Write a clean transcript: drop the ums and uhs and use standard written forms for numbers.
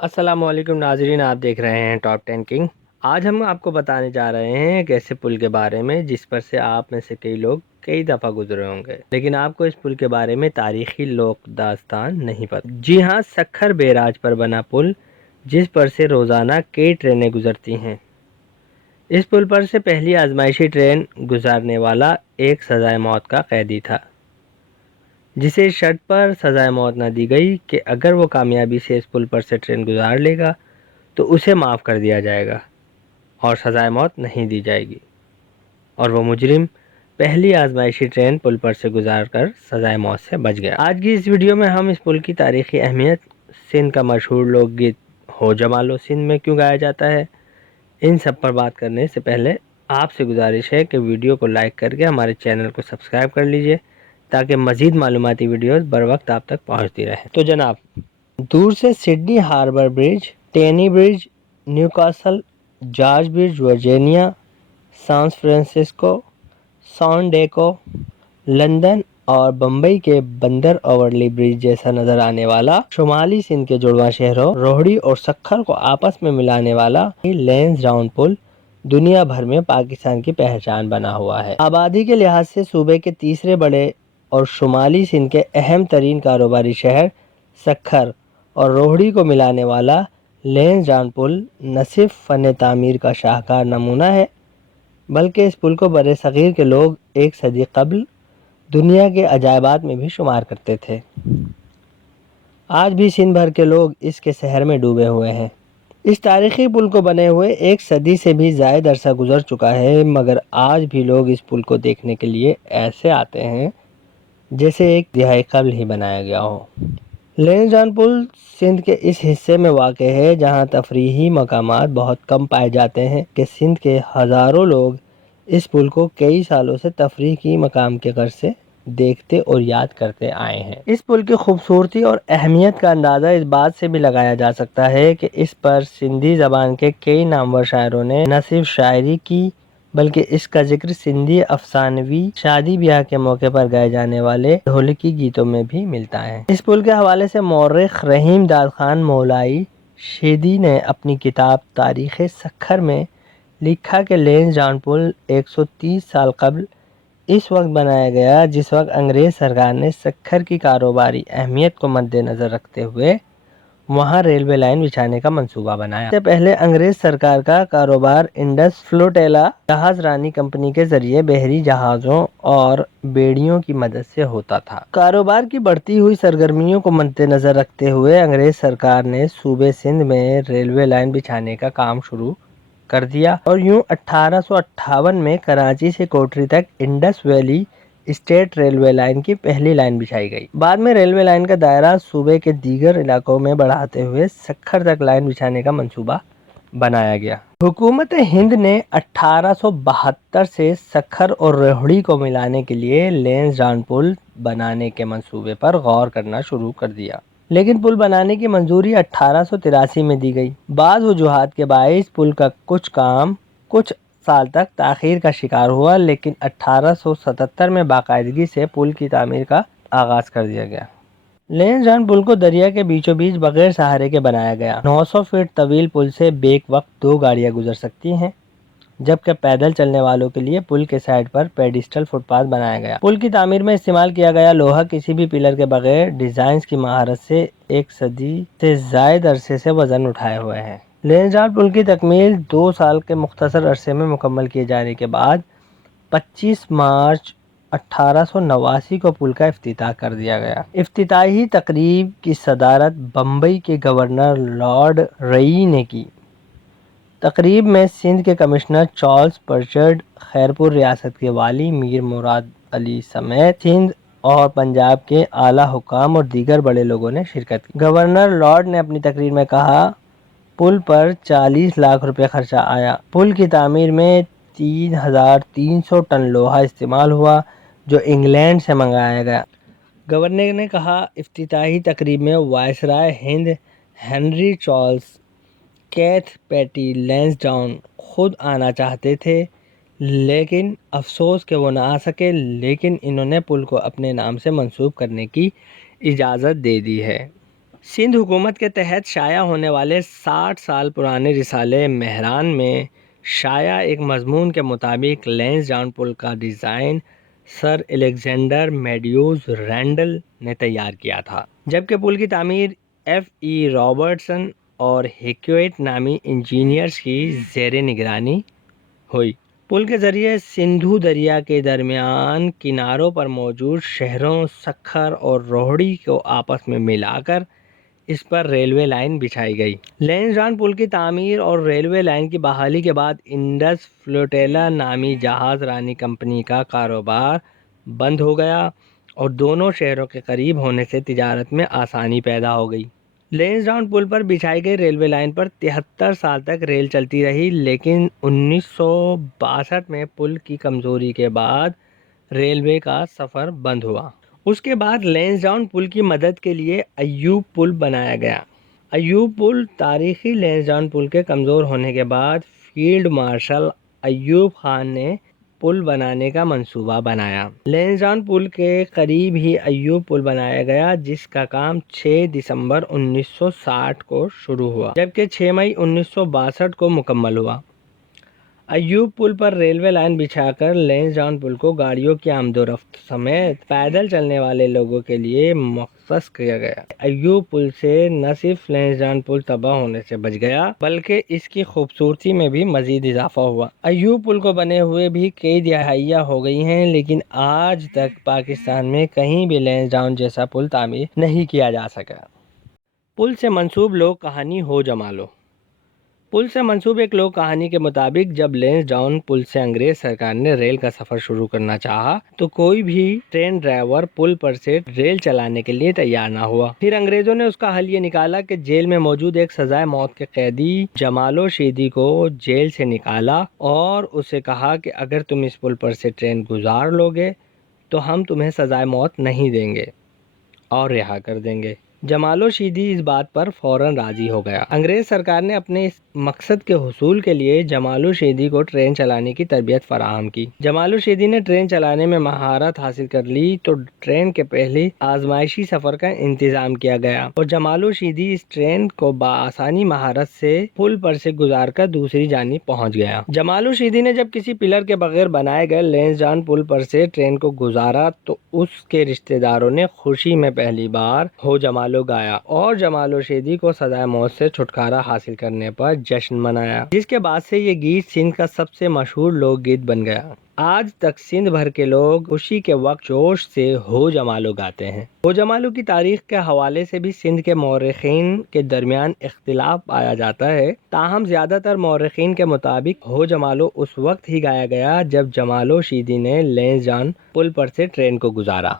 السلام علیکم ناظرین، آپ دیکھ رہے ہیں ٹاپ 10 کنگ۔ آج ہم آپ کو بتانے جا رہے ہیں ایک ایسے پل کے بارے میں جس پر سے آپ میں سے کئی لوگ کئی دفعہ گزرے ہوں گے، لیکن آپ کو اس پل کے بارے میں تاریخی لوک داستان نہیں پتہ۔ جی ہاں، سکھر بیراج پر بنا پل جس پر سے روزانہ کئی ٹرینیں گزرتی ہیں۔ اس پل پر سے پہلی آزمائشی ٹرین گزارنے والا ایک سزائے موت کا قیدی تھا، جسے اس شرط پر سزائے موت نہ دی گئی کہ اگر وہ کامیابی سے اس پل پر سے ٹرین گزار لے گا تو اسے معاف کر دیا جائے گا اور سزائے موت نہیں دی جائے گی، اور وہ مجرم پہلی آزمائشی ٹرین پل پر سے گزار کر سزائے موت سے بچ گیا۔ آج کی اس ویڈیو میں ہم اس پل کی تاریخی اہمیت، سندھ کا مشہور لوک گیت ہو جمالو سندھ میں کیوں گایا جاتا ہے، ان سب پر بات کرنے سے پہلے آپ سے گزارش ہے کہ ویڈیو کو لائک کر کے ہمارے چینل کو سبسکرائب کر لیجئے تاکہ مزید معلوماتی ویڈیوز بر وقت آپ تک پہنچتی رہیں۔ تو جناب، دور سے سڈنی ہاربر برج، ٹینی برج، نیو کاسل، جارج برج ورجینیا، سان فرانسسکو، سان ڈیکو، لندن اور بمبئی کے بندر اوورلی برج جیسا نظر آنے والا شمالی سندھ کے جڑواں شہروں روہڑی اور سکھر کو آپس میں ملانے والا لینس ڈاؤن پل دنیا بھر میں پاکستان کی پہچان بنا ہوا ہے۔ آبادی کے لحاظ سے صوبے کے تیسرے بڑے اور شمالی سندھ کے اہم ترین کاروباری شہر سکھر اور روہڑی کو ملانے والا لینس ڈاؤن پل نہ صرف فن تعمیر کا شاہکار نمونہ ہے، بلکہ اس پل کو برِ صغیر کے لوگ ایک صدی قبل دنیا کے عجائبات میں بھی شمار کرتے تھے۔ آج بھی سندھ بھر کے لوگ اس کے سحر میں ڈوبے ہوئے ہیں۔ اس تاریخی پل کو بنے ہوئے ایک صدی سے بھی زائد عرصہ گزر چکا ہے، مگر آج بھی لوگ اس پل کو دیکھنے کے لیے ایسے آتے ہیں جیسے ایک دہائی قبل ہی بنایا گیا ہو۔ لینس ڈاؤن پل سندھ کے اس حصے میں واقع ہے جہاں تفریحی مقامات بہت کم پائے جاتے ہیں کہ سندھ کے ہزاروں لوگ اس پل کو کئی سالوں سے تفریح کی مقام کے غرض سے دیکھتے اور یاد کرتے آئے ہیں۔ اس پل کی خوبصورتی اور اہمیت کا اندازہ اس بات سے بھی لگایا جا سکتا ہے کہ اس پر سندھی زبان کے کئی نامور شاعروں نے نہ صرف شاعری کی بلکہ اس کا ذکر سندھی افسانوی شادی بیاہ کے موقع پر گائے جانے والے ڈھولکی گیتوں میں بھی ملتا ہے۔ اس پل کے حوالے سے مورخ رحیم داد خان مولائی شیدی نے اپنی کتاب تاریخ سکھر میں لکھا کہ لینس ڈاؤن پل 130 سال قبل اس وقت بنایا گیا جس وقت انگریز سرکار نے سکھر کی کاروباری اہمیت کو مد نظر رکھتے ہوئے وہاں ریلوے لائن بچھانے کا منصوبہ بنایا۔ اس سے پہلے انگریز سرکار کا کاروبار انڈس فلوٹیلا جہاز رانی کمپنی کے ذریعے بحری جہازوں اور بیڑیوں کی مدد سے ہوتا تھا۔ کاروبار کی بڑھتی ہوئی سرگرمیوں کو مد نظر رکھتے ہوئے انگریز سرکار نے صوبے سندھ میں ریلوے لائن بچھانے کا کام شروع کر دیا اور یوں 1858 میں کراچی سے کوٹری تک Indus valley state railway line کی پہلی لائن بچھائی گئی۔ بعد میں ریلوے لائن کا دائرہ صوبے کے دیگر علاقوں میں بڑھاتے ہوئے سکھر تک لائن بچھانے کا منصوبہ بنایا گیا۔ حکومت ہند نے 1872 سے سکھر اور روہڑی کو ملانے کے لیے لینس ڈاؤن پل بنانے کے منصوبے پر غور کرنا شروع کر دیا، لیکن پل بنانے کی منظوری 1883 میں دی گئی۔ بعض وجوہات کے باعث پل کا کام کچھ سال تک تاخیر کا شکار ہوا، لیکن 1877 میں باقاعدگی سے پل کی تعمیر کا آغاز کر دیا گیا۔ لینس ڈاؤن پل کو دریا کے بیچوں بیچ بغیر سہارے کے بنایا گیا۔ 900 فٹ طویل پل سے بیک وقت 2 گاڑیاں گزر سکتی ہیں، جبکہ پیدل چلنے والوں کے لیے پل کے سائڈ پر پیڈسٹل فٹ پاتھ بنایا گیا۔ پل کی تعمیر میں استعمال کیا گیا لوہا کسی بھی پلر کے بغیر ڈیزائنرز کی مہارت سے ایک صدی سے زائد عرصے سے وزن اٹھائے ہوئے ہے۔ لینس ڈاؤن پل کی تکمیل 2 سال کے مختصر عرصے میں مکمل کیے جانے کے بعد 25 مارچ 1889 کو پل کا افتتاح کر دیا گیا۔ افتتاحی تقریب کی صدارت بمبئی کے گورنر لارڈ رئی نے کی۔ تقریب میں سندھ کے کمشنر چارلس پرچرڈ، خیرپور ریاست کے والی میر مراد علی سمیت سندھ اور پنجاب کے اعلیٰ حکام اور دیگر بڑے لوگوں نے شرکت کی۔ گورنر لارڈ نے اپنی تقریر میں کہا، پل پر 40 لاکھ روپے خرچہ آیا۔ پل کی تعمیر میں 3300 ٹن لوہا استعمال ہوا جو انگلینڈ سے منگایا گیا۔ گورنر نے کہا، افتتاحی تقریب میں وائسرائے ہند ہنری چارلس کیتھ پیٹی لینس ڈاؤن خود آنا چاہتے تھے لیکن افسوس کہ وہ نہ آ سکے، لیکن انہوں نے پل کو اپنے نام سے منسوب کرنے کی اجازت دے دی ہے۔ سندھ حکومت کے تحت شائع ہونے والے 60 سال پرانے رسالے مہران میں شائع ایک مضمون کے مطابق لینس ڈاؤن پل کا ڈیزائن سر الیگزینڈر میڈیوز رینڈل نے تیار کیا تھا، جبکہ پل کی تعمیر رابرٹسن اور ہیکویٹ نامی انجینئرز کی زیر نگرانی ہوئی۔ پل کے ذریعے سندھو دریا کے درمیان کناروں پر موجود شہروں سکھر اور روہڑی کو آپس میں ملا کر اس پر ریلوے لائن بچھائی گئی۔ لینس ڈاؤن پل کی تعمیر اور ریلوے لائن کی بحالی کے بعد انڈس فلوٹیلا نامی جہاز رانی کمپنی کا کاروبار بند ہو گیا اور دونوں شہروں کے قریب ہونے سے تجارت میں آسانی پیدا ہو گئی۔ لینس ڈاؤن پل پر بچھائی گئی ریلوے لائن پر 73 سال تک ریل چلتی رہی، لیکن 1962 میں پل کی کمزوری کے بعد ریلوے کا سفر بند ہوا۔ اس کے بعد لینس ڈاؤن پل کی مدد کے لیے ایوب پل بنایا گیا۔ ایوب پل تاریخی لینس ڈاؤن پل کے کمزور ہونے کے بعد فیلڈ مارشل ایوب خان نے پل بنانے کا منصوبہ بنایا۔ لینس ڈاؤن پل کے قریب ہی ایوب پل بنایا گیا، جس کا کام 6 دسمبر 1960 کو شروع ہوا، جبکہ 6 مئی 1962 کو مکمل ہوا۔ ایوب پل پر ریلوے لائن بچھا کر لینس ڈاؤن پل کو گاڑیوں کی آمد و رفت سمیت پیدل چلنے والے لوگوں کے لیے مختص کیا گیا۔ ایوب پل سے نہ صرف لینس ڈاؤن پل تباہ ہونے سے بچ گیا، بلکہ اس کی خوبصورتی میں بھی مزید اضافہ ہوا۔ ایوب پل کو بنے ہوئے بھی کئی دہائیاں ہو گئی ہیں، لیکن آج تک پاکستان میں کہیں بھی لینس ڈاؤن جیسا پل تعمیر نہیں کیا جا سکا۔ پل سے منسوب لوک کہانی ہو جمالو۔ پل سے منسوب ایک لوک کہانی کے مطابق جب لینس ڈاؤن پل سے انگریز سرکار نے ریل کا سفر شروع کرنا چاہا تو کوئی بھی ٹرین ڈرائیور پل پر سے ریل چلانے کے لیے تیار نہ ہوا۔ پھر انگریزوں نے اس کا حل یہ نکالا کہ جیل میں موجود ایک سزائے موت کے قیدی جمالو شیدی کو جیل سے نکالا اور اسے کہا کہ اگر تم اس پل پر سے ٹرین گزار لوگے تو ہم تمہیں سزائے موت نہیں دیں گے اور رہا کر دیں گے۔ جمالو شیدی اس بات پر فوراً راضی ہو گیا۔ انگریز سرکار نے اپنے اس مقصد کے حصول کے لیے جمالو شیدی کو ٹرین چلانے کی تربیت فراہم کی۔ جمالو شیدی نے ٹرین چلانے میں مہارت حاصل کر لی تو ٹرین کے پہلے آزمائشی سفر کا انتظام کیا گیا اور جمالو شیدی اس ٹرین کو بآسانی مہارت سے پل پر سے گزار کر دوسری جانب پہنچ گیا۔ جمالو شیدی نے جب کسی پلر کے بغیر بنائے گئے لینس ڈاؤن پل پر سے ٹرین کو گزارا تو اس کے رشتہ داروں نے خوشی میں پہلی بار ہو جمالو گایا اور جمالو شیدی کو سزائے موت سے چھٹکارا حاصل کرنے پر جشن منایا، جس کے بعد سے یہ گیت سندھ کا سب سے مشہور لوک گیت بن گیا۔ آج تک سندھ بھر کے لوگ خوشی کے وقت جوش سے ہو جمالو گاتے ہیں۔ ہو جمالو کی تاریخ کے حوالے سے بھی سندھ کے مورخین کے درمیان اختلاف پایا جاتا ہے، تاہم زیادہ تر مورخین کے مطابق ہو جمالو اس وقت ہی گایا گیا جب جمالو شیدی نے لینس ڈاؤن پل پر سے ٹرین کو گزارا۔